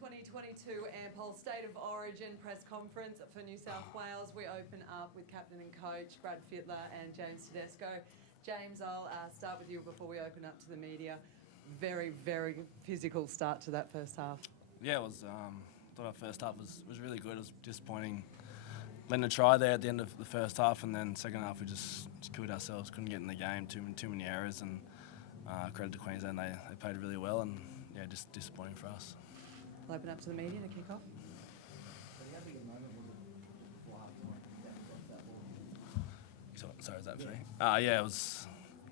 2022 Ampol State of Origin press conference for New South Wales. We open up with captain and coach Brad Fittler and James Tedesco. James, I'll start with you before we open up to the media. Very, very physical start to that first half. Yeah, it was. Thought our first half was really good. It was disappointing letting a try there at the end of the first half, and then second half we just killed ourselves. Couldn't get in the game. Too many errors, and credit to Queensland, they played really well, and yeah, just disappointing for us. We'll open up to the media to kick off. Sorry, is that for me? Yeah, it was.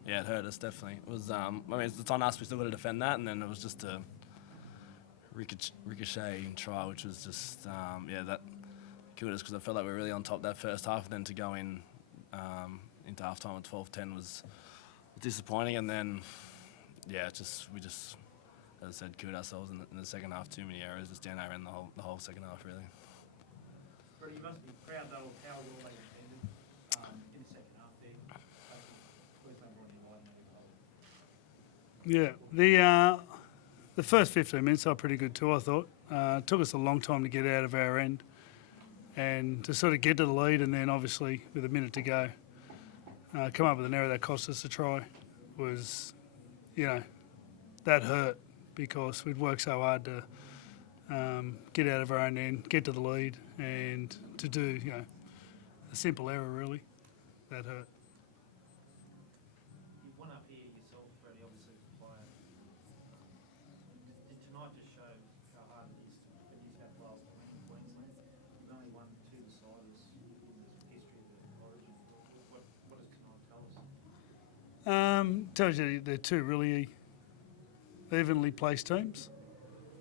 Yeah, it hurt us definitely. It was. I mean, it's on us. We still got to defend that, and then it was just a ricochet try, which was just that killed us because I felt like we were really on top that first half, and then to go in into half time at 12-10 was disappointing, and then we just as I said, killed ourselves in the second half. Too many errors, just down there in the whole second half really. But you must be proud though of how well they defended in the second half there. Yeah, the first 15 minutes are pretty good too, I thought. It took us a long time to get out of our end and to sort of get to the lead, and then obviously with a minute to go, come up with an error that cost us a try was, that hurt because we'd worked so hard to get out of our own end, get to the lead, and to do, a simple error really, that hurt. You've won up here yourself, Freddie, obviously as a player. Did tonight just show how hard it is for New South Wales to win in Queensland? You've only won 2 deciders in the history of the Origin. What does tonight tell us? Tells you they're two really evenly placed teams.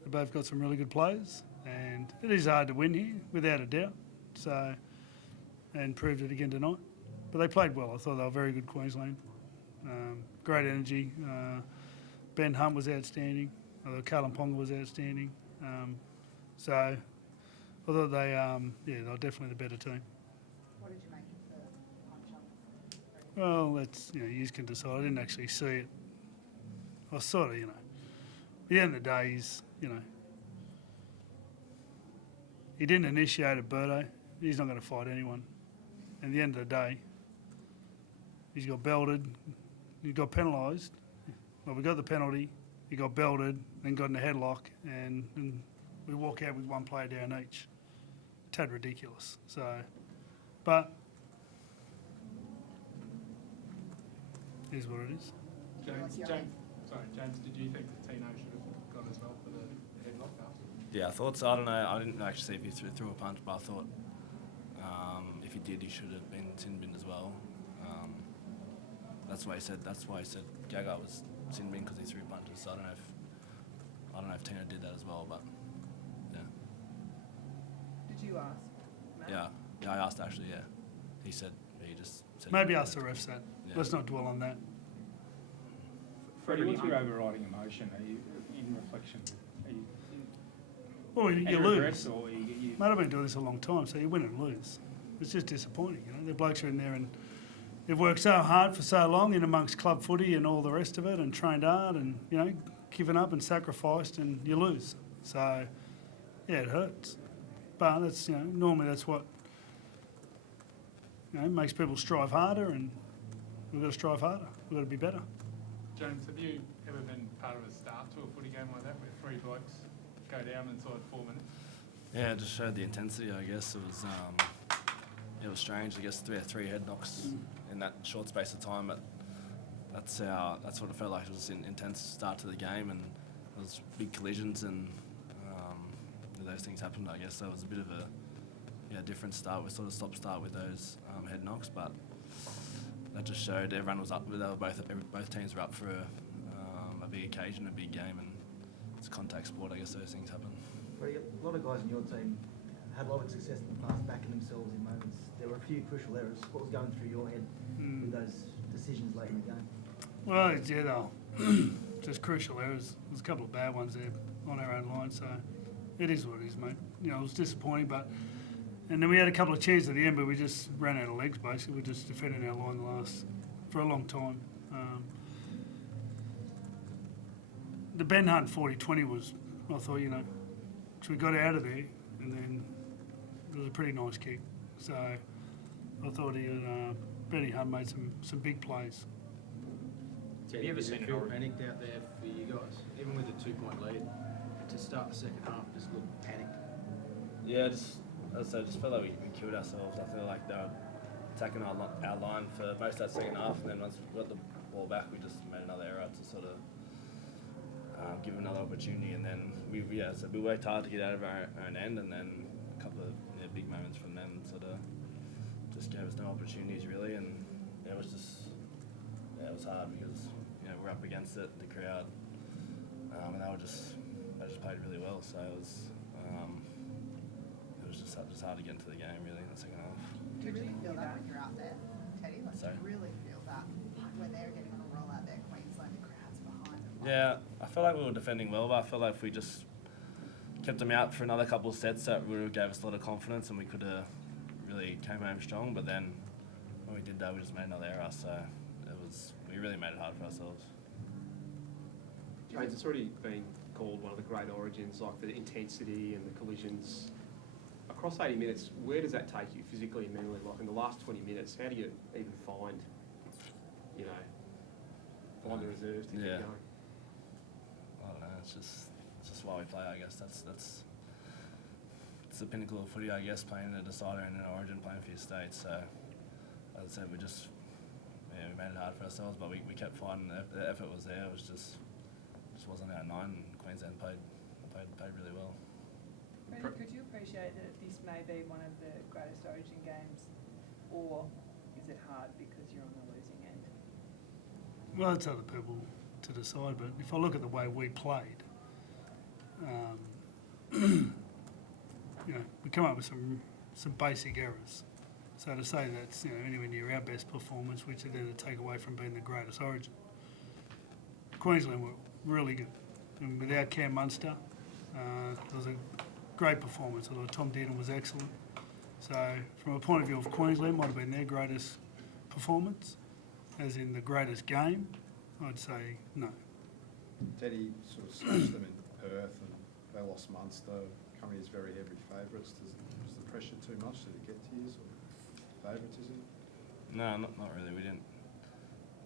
They both got some really good players, and it is hard to win here, without a doubt. So, and proved it again tonight. But they played well. I thought they were very good, Queensland. Great energy. Ben Hunt was outstanding. I thought Callum Ponga was outstanding. So, I thought they were definitely the better team. What did you make of the punch-up? Well, that's, you can decide. I didn't actually see it. I sort of, at the end of the day, he didn't initiate it, Birdo. He's not going to fight anyone. And at the end of the day, he's got belted, he got penalised. Well, we got the penalty, he got belted, then got in a headlock, and we walk out with one player down each. Tad ridiculous. So, but it is what it is. James, did you think that Tino should have gone as well for the headlock after? Yeah, I thought so. I don't know. I didn't actually see if he threw a punch, but I thought if he did, he should have been sin-binned as well. That's why he said Gagai was sin-binned because he threw punches. So I don't know if Tino did that as well, but yeah. Did you ask, Matt? Yeah, I asked actually. Yeah, he said he just said. Maybe ask the refs that. Yeah. Let's not dwell on that. Freddie, what's your overriding emotion? Are you in reflection? Well, you lose. Or you... Mate, I've been doing this a long time, so you win and lose. It's just disappointing, The blokes are in there and they've worked so hard for so long in amongst club footy and all the rest of it, and trained hard and, given up and sacrificed, and you lose. So, yeah, it hurts. But that's, normally that's what, makes people strive harder, and we've got to strive harder. We've got to be better. James, have you ever been part of a start to a footy game like that where 3 blokes go down inside 4 minutes? Yeah, it just showed the intensity, I guess. It was strange. I guess we had 3 head knocks in that short space of time, but that's what it felt like. It was an intense start to the game, and it was big collisions, and those things happened, I guess. So it was a bit of a different start. We sort of stop-start with those head knocks, but that just showed everyone was up. Both teams were up for a big occasion, a big game, and it's a contact sport. I guess those things happen. A lot of guys in your team had a lot of success in the past, backing themselves in moments. There were a few crucial errors. What was going through your head with those decisions late in the game? Well, just crucial errors. There's a couple of bad ones there on our own line, so it is what it is, mate. It was disappointing, and then we had a couple of chances at the end, but we just ran out of legs, basically. We just defended our line for a long time. The Ben Hunt 40-20 was, I thought, which we got out of there, and then it was a pretty nice kick. So I thought Benny Hunt made some big plays. Have you ever seen it feel panicked out there for you guys, even with a 2-point lead, to start the second half just look panicked? Yeah, just as I said, just felt like we killed ourselves. I feel like they were attacking our line for most of that second half, and then once we got the ball back, we just made another error to sort of give them another opportunity. And then we worked hard to get out of our own end, and then a couple of big moments from them sort of just gave us no opportunities really, and it was hard because we're up against it, the crowd, and they just played really well. So it was just hard to get into the game really in the second half. Do you really feel that when you're out there, Teddy? Like, Sorry? do you really feel that when they're getting on a roll out there, Queensland, the crowd's behind them? Yeah, I felt like we were defending well, but I felt like if we just kept them out for another couple of sets, that would have gave us a lot of confidence and we could have really came home strong. But then when we did that, we just made another error, so we really made it hard for ourselves. James, it's already been called one of the great origins, like the intensity and the collisions. Across 80 minutes, where does that take you physically and mentally? Like in the last 20 minutes, how do you even find the reserves to keep going? I don't know. It's just why we play. I guess it's the pinnacle of footy. I guess playing a decider in an origin, playing for your state. So as I said, we made it hard for ourselves, but we kept fighting. The effort was there. It was just wasn't our nine. And Queensland played really well. Freddie, could you appreciate that this may be one of the greatest origin games, or is it hard because you're on the losing end? Well, it's other people to decide, but if I look at the way we played, we come up with some basic errors. So to say that's anywhere near our best performance, which are then to take away from being the greatest origin. Queensland were really good, and without Cam Munster, it was a great performance. I thought Tom Dearden was excellent. So from a point of view of Queensland, might have been their greatest performance, as in the greatest game. I'd say no. Teddy sort of smashed them in Perth, and they lost Munster, coming as very heavy favourites. Was the pressure too much? Did it get to you, or favouritism? No, not really. We didn't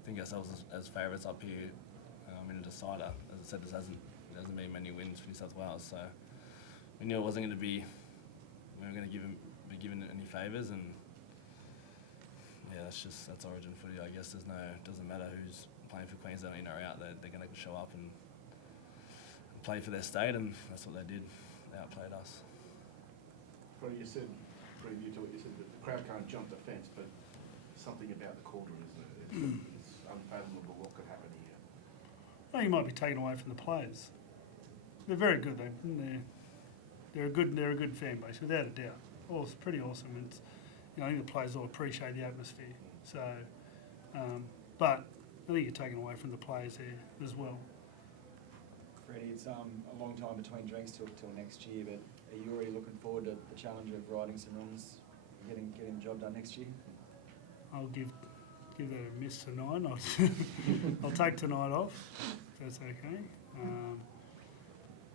think ourselves as favourites up here in a decider. As I said, there hasn't been many wins for New South Wales, so we knew it wasn't going to be. We weren't going to be given any favours, and that's origin footy. I guess doesn't matter who's playing for Queensland in or out. They're going to show up and play for their state, and that's what they did. They outplayed us. Well, you said, preview to it, you said that the crowd can't jump the fence, but something about the quarter it's unfathomable what could happen here. Well, you might be taken away from the players. They're very good. They're a good fan base, without a doubt. It's pretty awesome. It's, I think the players all appreciate the atmosphere. So, but I think you're taken away from the players there as well. Freddie, it's a long time between drinks till next year, but are you already looking forward to the challenge of righting some wrongs and getting the job done next year? I'll give that a miss tonight. I'll take tonight off, if that's okay.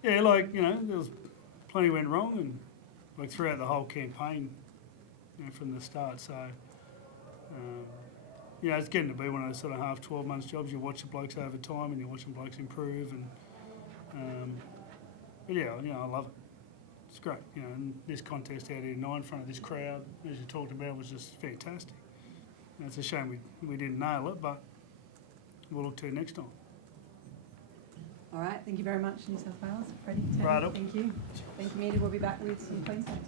There was plenty went wrong, and throughout the whole campaign, from the start. So, it's getting to be one of those sort of half 12 months jobs. You watch the blokes over time, and you're watching blokes improve, and I love it. It's great, and this contest out here tonight in front of this crowd, as you talked about, was just fantastic. And it's a shame we didn't nail it, but we'll look to it next time. All right, thank you very much, New South Wales. Freddie, Teddy, Right up. thank you. Thank you, media. We'll be back with some Queensland.